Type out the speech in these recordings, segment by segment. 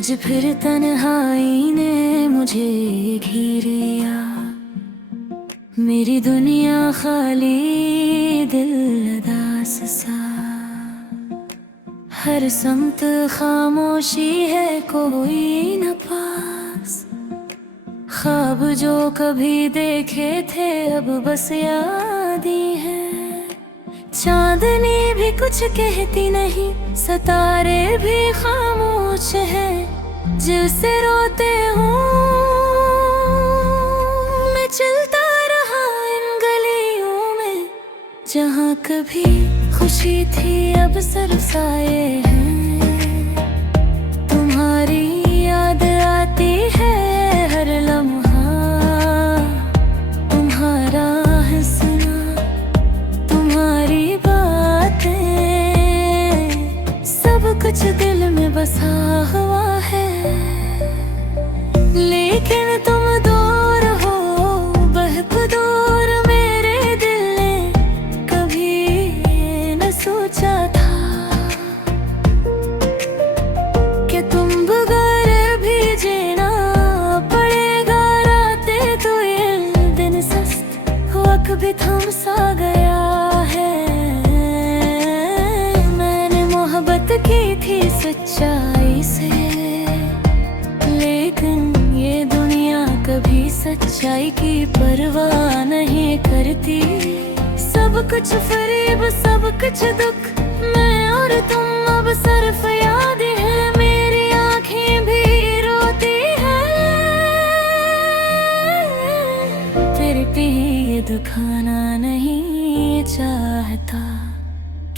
आज फिर तन्हाई ने मुझे घेर लिया। मेरी दुनिया खाली, दिल उदास सा, हर समत खामोशी है, कोई न पास। ख्वाब जो कभी देखे थे अब बस याद ही है। चांदनी भी कुछ कहती नहीं, सितारे भी खामोश हैं। जिससे रोते हूँ मैं, चलता रहा इन गलियों में। जहाँ कभी खुशी थी अब सिर्फ साए हैं। तुम्हारी याद आती है हर लम्हा, तुम्हारा हंसना, तुम्हारी बातें, सब कुछ दिल में बसा हुआ है। लेकिन तुम दूर हो, बहुत दूर। मेरे दिल ने कभी न सोचा था कि तुम बगैर भी जीना पड़ेगा। रातें तो ये दिन सस्त, वक्त भी थम सा गया है। मैंने मोहब्बत की थी सच्चाई से, लेकिन ये दुनिया कभी सच्चाई की परवाह नहीं करती। सब कुछ फरेब, सब कुछ दुख, मैं और तुम अब सिर्फ याद है। मेरी आँखें भी रोती हैं, फिर भी ये दुखाना नहीं चाहता।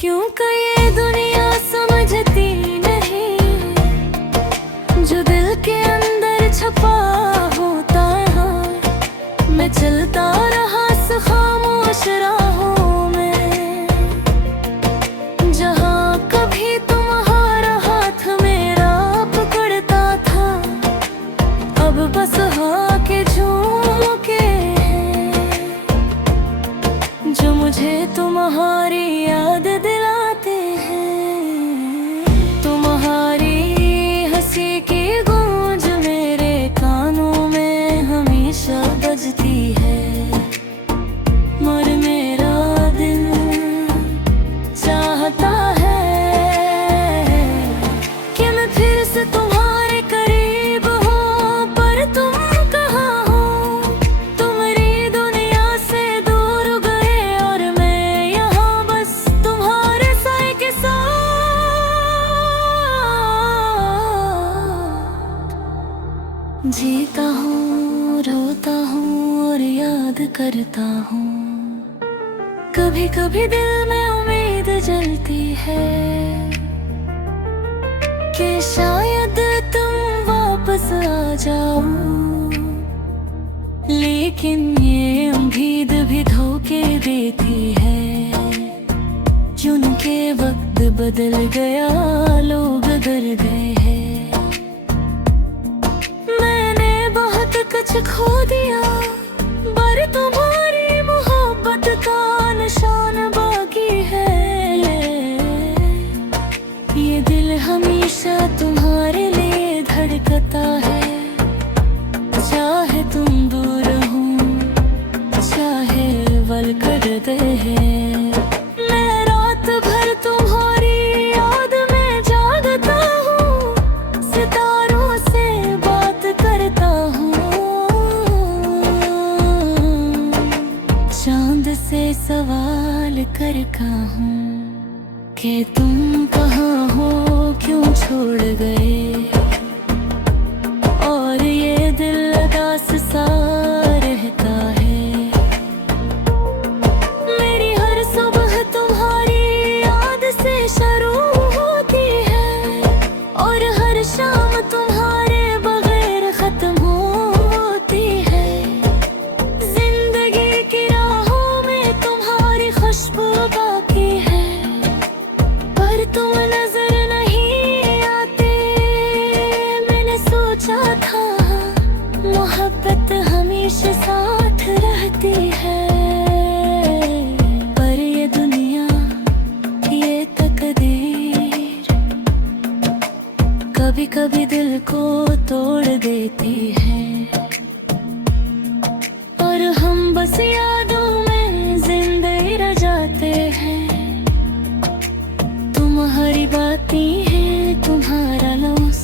क्योंकि ये दुनिया समझती नहीं जो दिल के अंदर छुपा होता है। मैं चलता रहा खामोश राहों में, जहाँ कभी तुम्हारा हाथ मेरा पकड़ता था। अब बस हाँ के झूके हैं जो मुझे तुम्हारी याद दिलाते हैं। तुम्हारी हंसी की गूंज मेरे कानों में हमेशा बजती है। और मेरा दिल चाहता है कि मैं फिर से तुम्हारे करीब हूँ, पर तुम कहाँ हो? तुम्हारी दुनिया से दूर गए और मैं यहाँ बस तुम्हारे साए के साथ। जीता हूँ, रोता हूँ और याद करता हूँ। कभी कभी दिल में उम्मीद जलती है कि शायद तुम वापस आ जाओ। लेकिन ये उम्मीद भी धोखे देती है। चुन के वक्त बदल गया, लोग डर गए हैं। मैंने बहुत कुछ खो दिया, पर तुम्हारी मोहब्बत का निशान बाकी है। ये दिल हमेशा तुम्हारे लिए धड़कता है। चाहे तुम दूर हो, चाहे वल करते हैं। मैं रात भर तुम्हारी याद में जागता हूँ, सितारों से बात करता हूँ। चांद से सवाल करता हूँ कि तुम कहाँ हो, क्यों छोड़ गए। और ये दिल उदास सा रहता है। मेरी हर सुबह तुम्हारी याद से शुरू होती है, और हर शाम तुम्हारे बगैर खत्म होती है। जिंदगी की राहों में तुम्हारी खुशबू बाकी है, पर तुम नजर नहीं आते। मैंने सोचा था मोहब्बत हमेशा साथ रहती है, पर ये दुनिया, ये तकदीर कभी कभी दिल को बस यादों में जिंदगी रह जाते हैं। तुम्हारी बातें हैं, तुम्हारा लफ्ज़,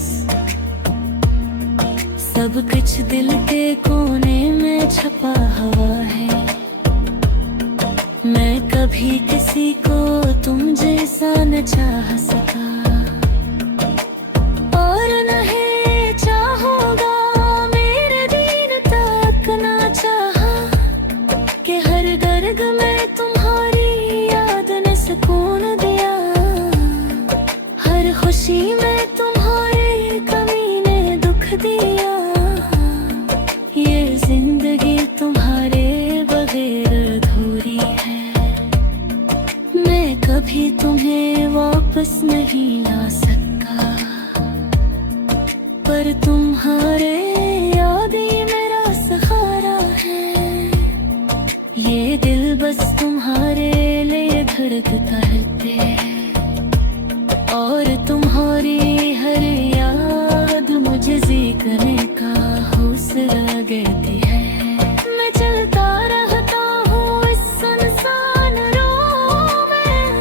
सब कुछ दिल के कोने में छपा हुआ है। मैं कभी किसी को तुम जैसा न चाह सका, और नहीं चाहूंगा मेरे दिन तक ना चाहा कि हर दर्द में तुम्हारी याद ने सुकून दिया, हर खुशी में तुम्हारी कमी ने दुख दिया। ये जिंदगी तुम्हारे बगैर अधूरी है, मैं कभी तुम्हें वापस नहीं ला सकता, पर तुम्हारे याद ही मेरा सहारा है। ये दिल बस तुम्हारे लिए धड़कता रहते है, और तुम्हारी हर याद मुझे जीने का हौसला देती है। मैं चलता रहता हूँ इस सुनसान राह में,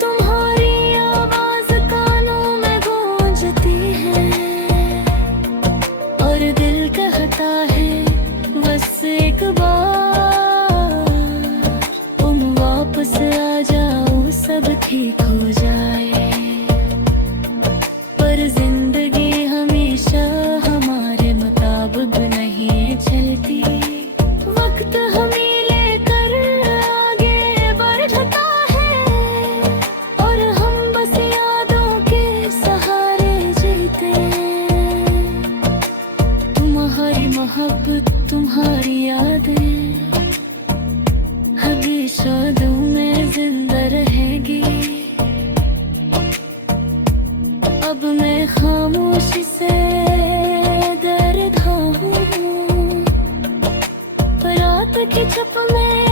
तुम्हारी आवाज कानों में गूंजती है, और दिल कहता है बस एक बार तुम वापस आ जाओ, सब ठीक हो जाए। पर जिंदगी हमेशा हमारे मुताबिक नहीं चलती, वक्त हमें लेकर आगे बढ़ता है, और हम बस यादों के सहारे जीते हैं। तुम्हारी मोहब्बत, तुम्हारी यादें हमेशा दिल में जिंदा रहेगी। अब मैं खामोशी से दर्द हूँ, रात की छुप में